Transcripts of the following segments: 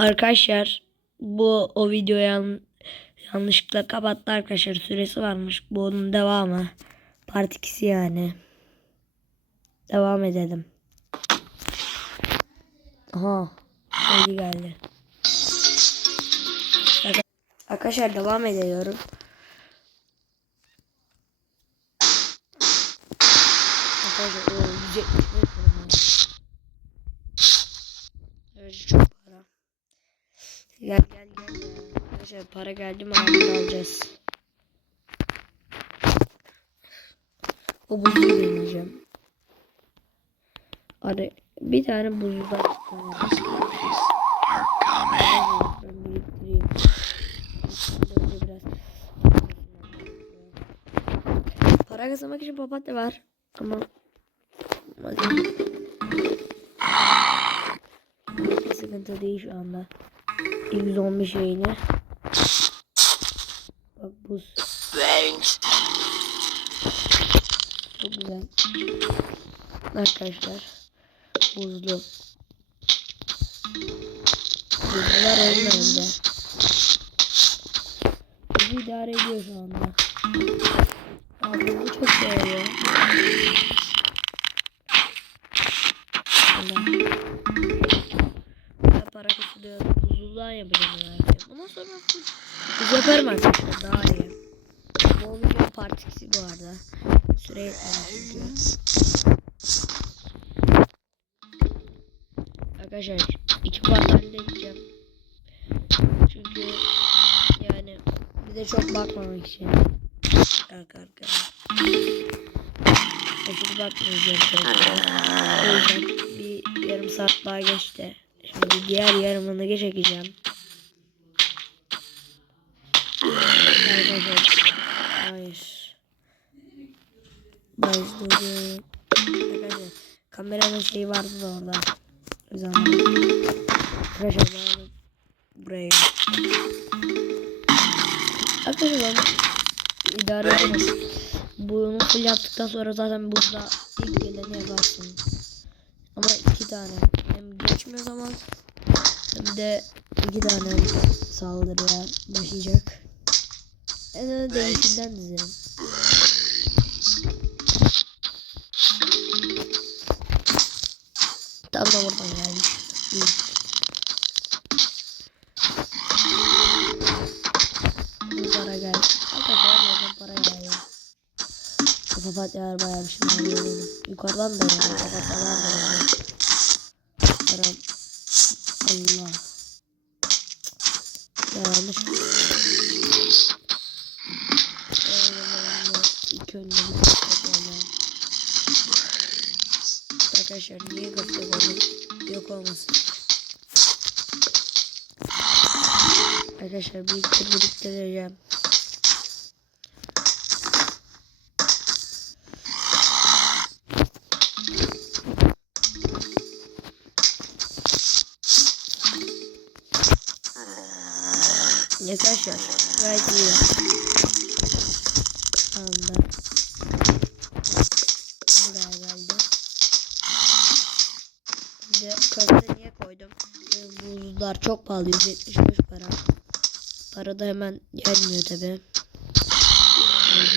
Arkadaşlar bu o videoyu yan- yanlışlıkla kapattı arkadaşlar. Süresi varmış. Bu onun devamı. Part 2'si yani. Devam edelim. Aha. Şey geldi. Arka- Arkadaşlar devam ediyorum. Arkadaşlar o 175 lira. Evet çok para. Gel gel. Arkadaşlar para geldi mi alacağız. O buzlu deneyeceğim. Arı bir tane. Önce biraz para kazanmak için papatya var ama sıkıntı değil şu anda. 115 yayını. Bak buz. Çok güzel. Arkadaşlar. Buzlu. Buzlular önlerinde. Bizi idare ediyor şu anda. Abi bu çok seviyor. Buzlular yapacağım herhalde. Ondan sonra full yaparım arkadaşlar daha iyi. Bu video part 2'si bu arada. Süre yetmedi çünkü. Arkadaşlar iki part halledeceğim. Çünkü yani bir de çok bakmamak için. Arka arka. Aşırı bakmayacağım. O yüzden bir yarım saat daha geçti. Şimdi diğer yarımını geçeceğim. Başladı. Arkadaşlar kameranın şeyi vardı da orada. O yüzden Arkadaşlar buraya Arkadaşlar idare edemem. Bunu full yaptıktan sonra zaten burada ilk geleni yaparsın. Ama iki tane. Hem geçmiyor zaman hem de iki tane saldırıya başlayacak. En de değişimden dizelim. Da buradan gelmiş. İyi. Para geldi. Arkadaşlar buradan para geldi. Papatyalar bayağı bir şey veriyor. Yukarıdan da yani papatyalar da veriyor. Param. Allah. Ya yanlış. İlk önüne bir Arkadaşlar niye olmasın. Arkadaşlar birlikte biriktireceğim. Arkadaşlar gayet iyi. Anda. Buraya geldi. Bir de köfte niye koydum? Ee, Buzlar çok pahalı 175 para. Para da hemen gelmiyor tabi. Hayır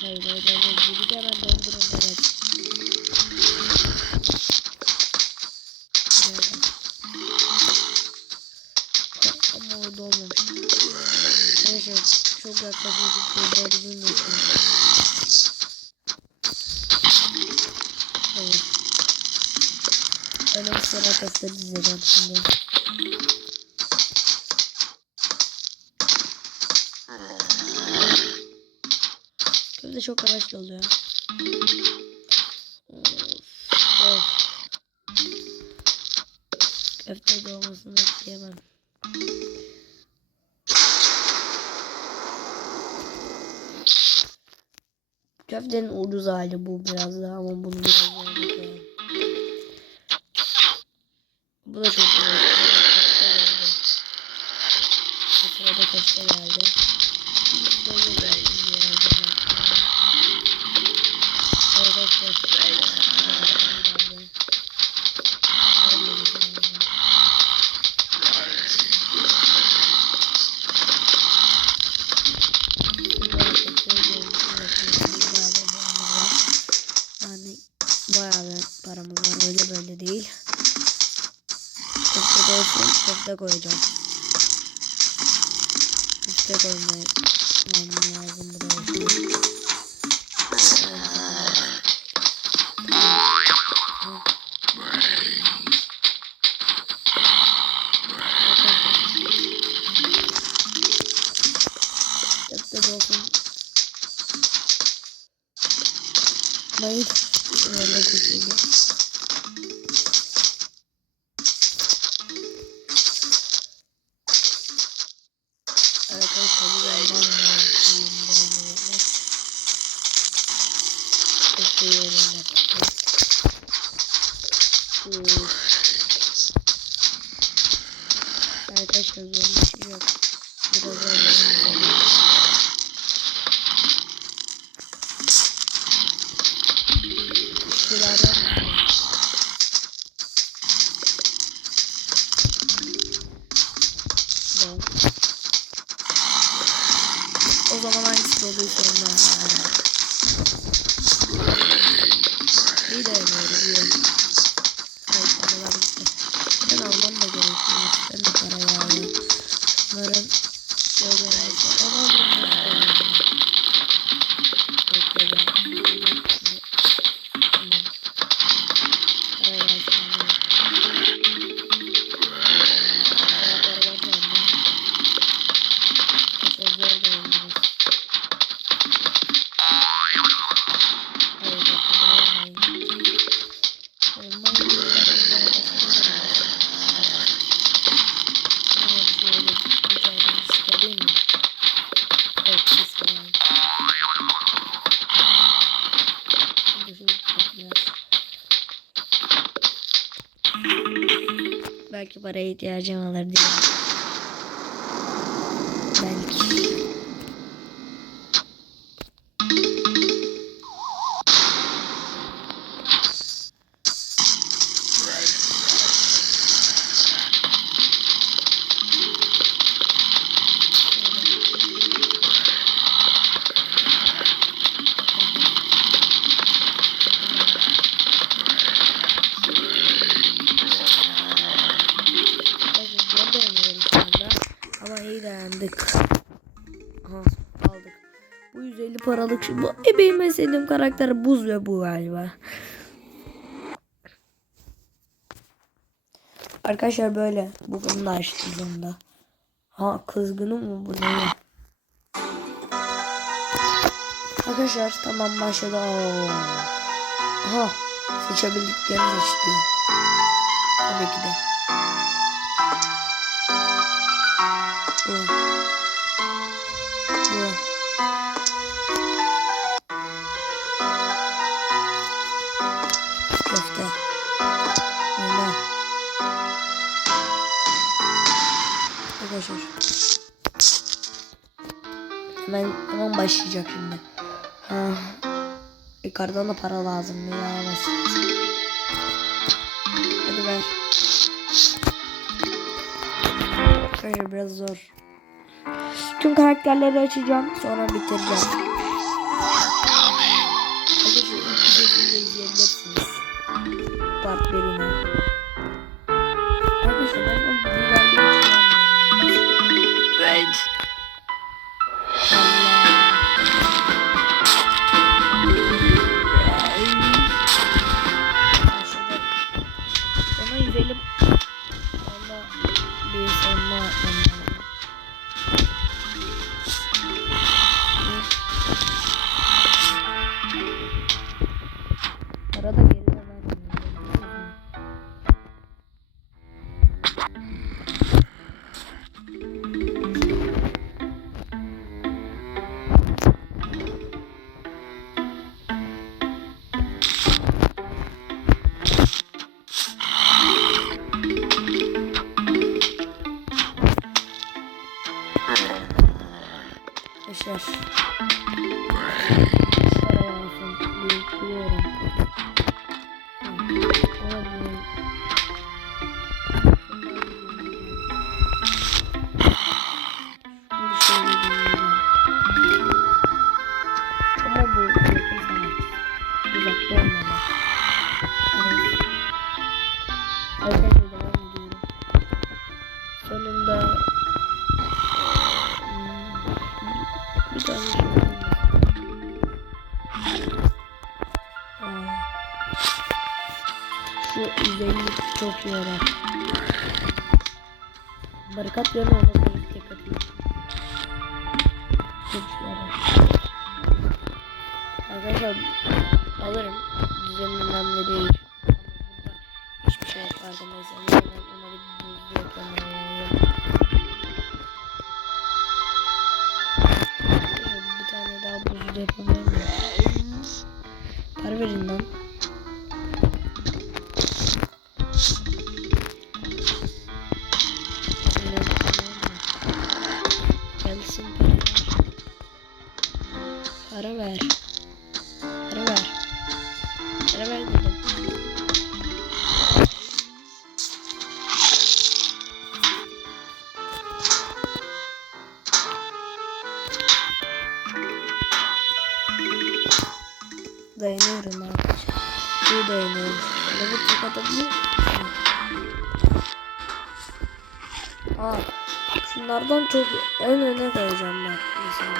hayır hayır hayır hayır da hemen dondurun evet. Ama orada olmamış. Neyse çok yaklaşık bir şeyler bilmiyorsun. Evet. Ben hep sıra köfte dizeceğim şimdi. Köfte çok yavaş oluyor. Köfte dolmasını bekleyemem. Köftenin ucuz hali bu biraz daha ama bunu biraz daha bakalım. Bu da çok herhalde. Bayağı bir paramız var öyle böyle değil. Çok da olsun çok da koyacağım. Köfte koymaya koymam lazım buraya. Köfte de olsun. O zaman hangisi oluyorsa ondan sonra. İyi dayanıyoruz Belki paraya ihtiyacım olur diye. Dayandık. Aha, aldık. Bu 150 paralık şu- bu ebeğim en sevdiğim karakter buz ve bu galiba. Arkadaşlar böyle. De açtım da. Ha kızgınım mı bu ne? Arkadaşlar tamam başladı. Aha seçebildiklerini seçti. Tabii ki de. Arkadaşlar. Hemen, hemen başlayacak şimdi. Ha. Yukarıdan da para lazım. Ya. Hadi ver. Arkadaşlar biraz zor. Tüm karakterleri açacağım. Sonra bitireceğim. Arkadaşlar. Parayı alsın. Biriktiriyorum. Barikat yanı ona koyup tek yarar. Arkadaşlar alırım. Düzenin önemli değil. Hiçbir şey yok farkındaysanız. Dayanıyorum arkadaşlar. İyi dayanıyorum. Atabilir misin? Aa, şunlardan çok en öne koyacağım ben mesela.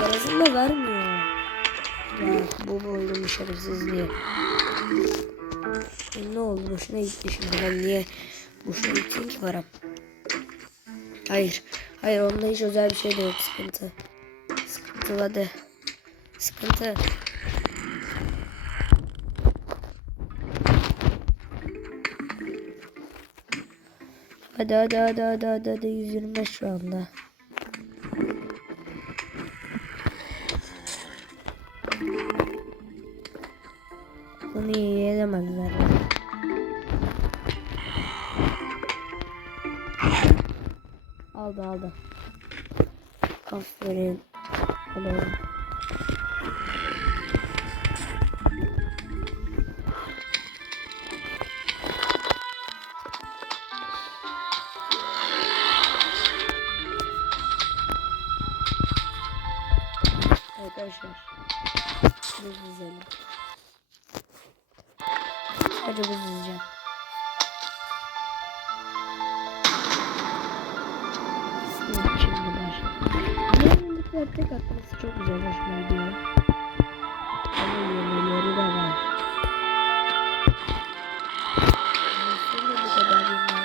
Parasını da vermiyor. Ya bu boylu şerefsizliği. E, ne oldu boşuna gitti şimdi ben niye boşuna gitsin ki param? Hayır. Hayır onda hiç özel bir şey de yok sıkıntı. Sıkıntı hadi. Sıkıntı. Hadi hadi hadi hadi hadi hadi 125 şu anda. Aldı aldı. Aferin. Hadi oğlum. Arkadaşlar. Buz dizelim. Hadi buz dizeceğim. Yenilikler tek atması çok güzel hoşuma gidiyor. Ama yenileri de var. Aslında bu kadar yeni.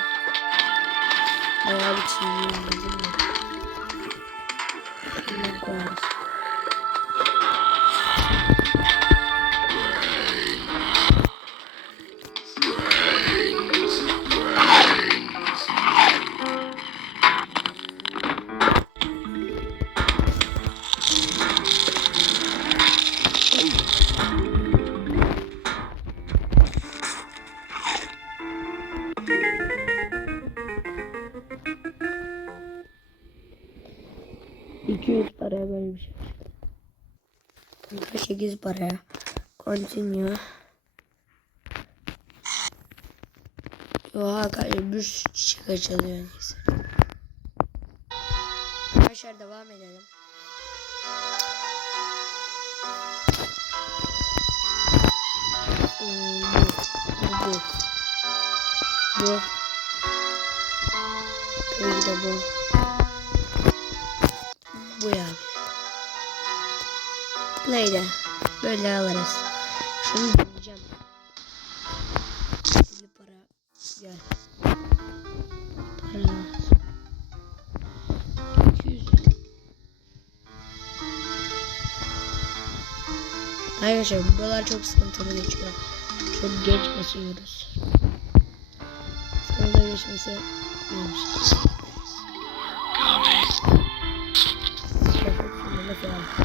Bayağı bir çiğniyorum 8 paraya. Continue. Oha galiba bir sürü çiçek açılıyor neyse. Arkadaşlar devam edelim. Bu. Bu. Bu. Tabii de bu. Bu yani. Play'de. Böyle alırız. Şunu deneyeceğim. Şimdi para. Gel. Para. 200. Arkadaşlar buralar çok sıkıntılı geçiyor. Çok geç basıyoruz. Sonra geçmesi neymiş? Şafak falan.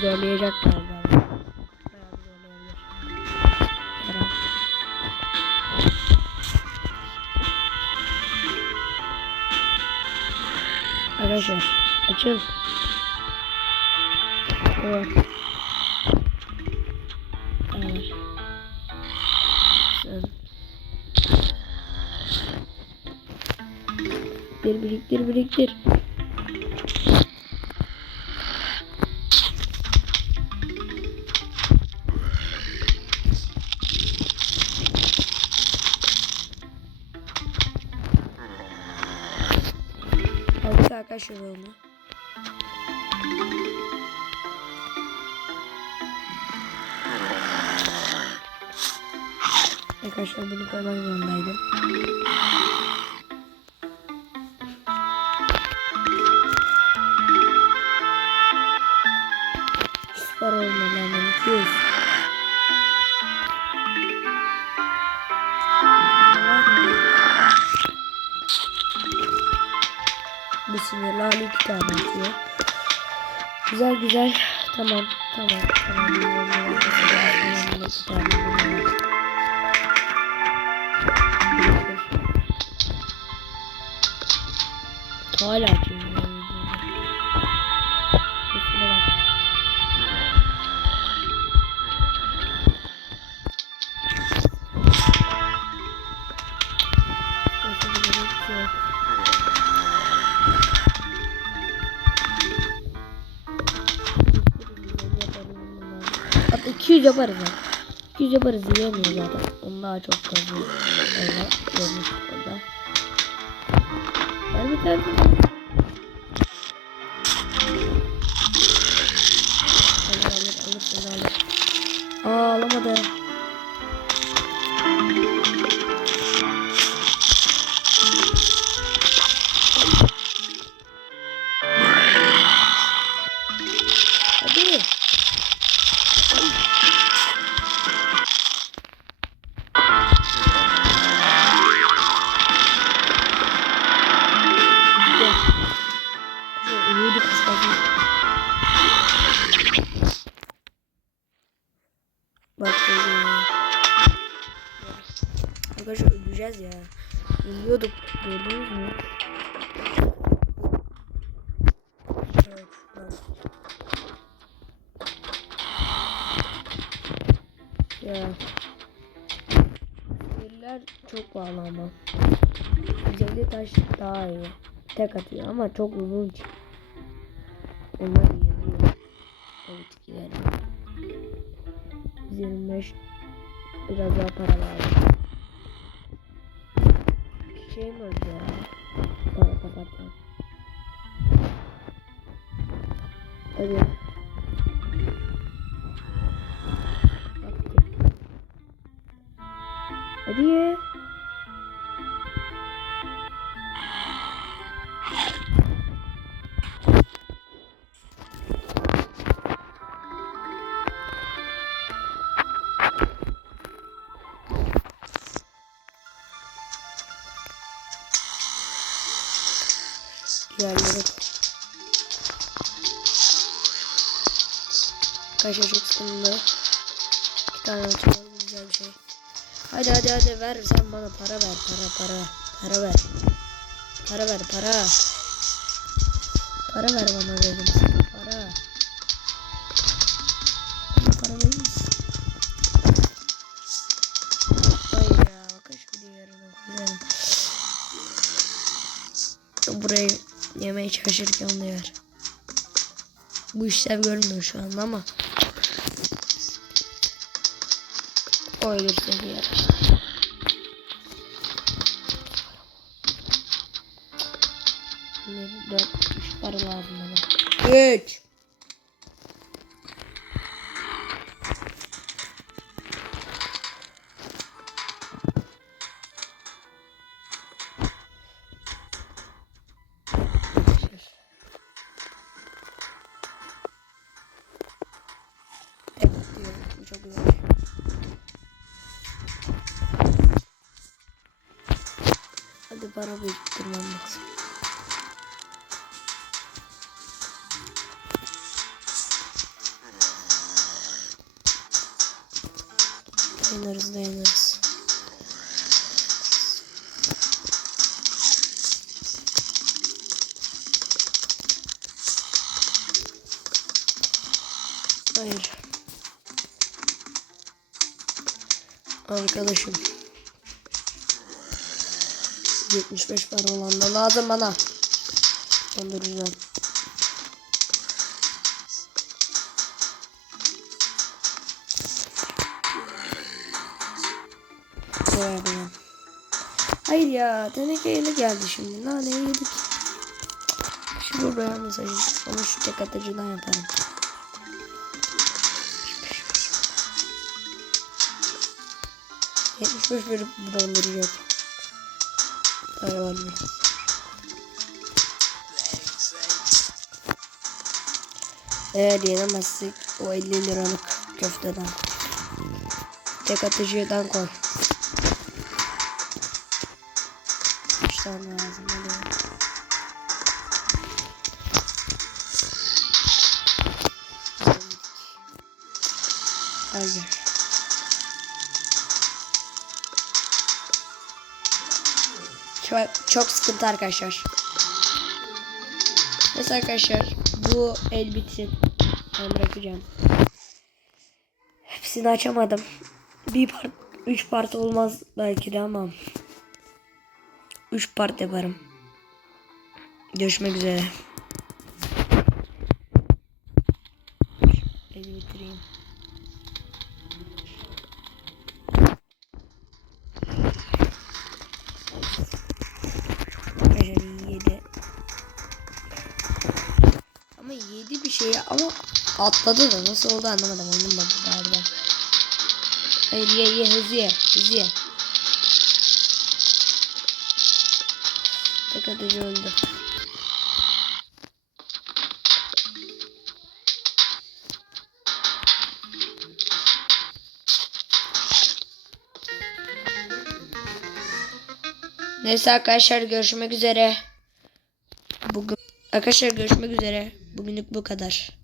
Zorlayacak galiba. Bayağı bir zorlayabilir. Herhalde. Arkadaşlar açıl. Evet. Evet. Sen. Biriktir biriktir onu. Arkadaşlar bunu koymak zorundaydım. Güzel güzel. Tamam tamam tamam. Tamam, iki tane bunlar. Hala atıyor. Yaparız ya. 200 yaparız yiyemiyor zaten. Onun daha çok. Öyle görmüş burada. Ver bir tane. Alır alır alır alır. Aa alamadı. Uyuyorduk. Gördünüz mü? Evet. Ya. Sinirler çok pahalı ama. Güzeli taş daha iyi. Tek atıyor ama çok uzun. Onlar yürüyor. O bitkileri. 125 biraz daha para lazım. Hadi. Hadi. Hadi Kaşa çok sıkıntı. İki tane açalım güzel bir şey. Hadi hadi hadi ver sen bana para ver para para. Para ver. Para ver para. Para ver bana dedim sana para. Para verir misin? Hayır ya şu diğerine koyalım. Burayı yemeye çalışırken yer. Bu işler görmüyor şu anda ama o ölürse bir dört, üç para lazım bana. Üç. Çok güzel. Hadi para biriktirmem lazım. Dayanırız dayanırız. Hayır. Arkadaşım. 75 para olan da lazım bana. Buraya koyalım. Hayır ya tenekeyle geldi şimdi. Naneyi yedik. Şu buraya mesajı. Onu şu tek atıcıdan yaparım. Yetmiş beş verip donduracak. Var mı? Eğer yenemezsek o 50 liralık köfteden. Tek atıcıdan koy. Üç tane lazım. Hadi. Hayır. Çok, sıkıntı arkadaşlar. Neyse arkadaşlar bu el bitsin. Ben bırakacağım. Hepsini açamadım. Bir part, üç part olmaz belki de ama üç part yaparım. Görüşmek üzere. Yedi bir şey ama atladı da nasıl oldu anlamadım. Oyunun bug'ı galiba. Hayır ye ye hızlı ye hızlı ye. Tek atıcı öldü. Neyse arkadaşlar görüşmek üzere. Bugün arkadaşlar görüşmek üzere. Bugünlük bu kadar.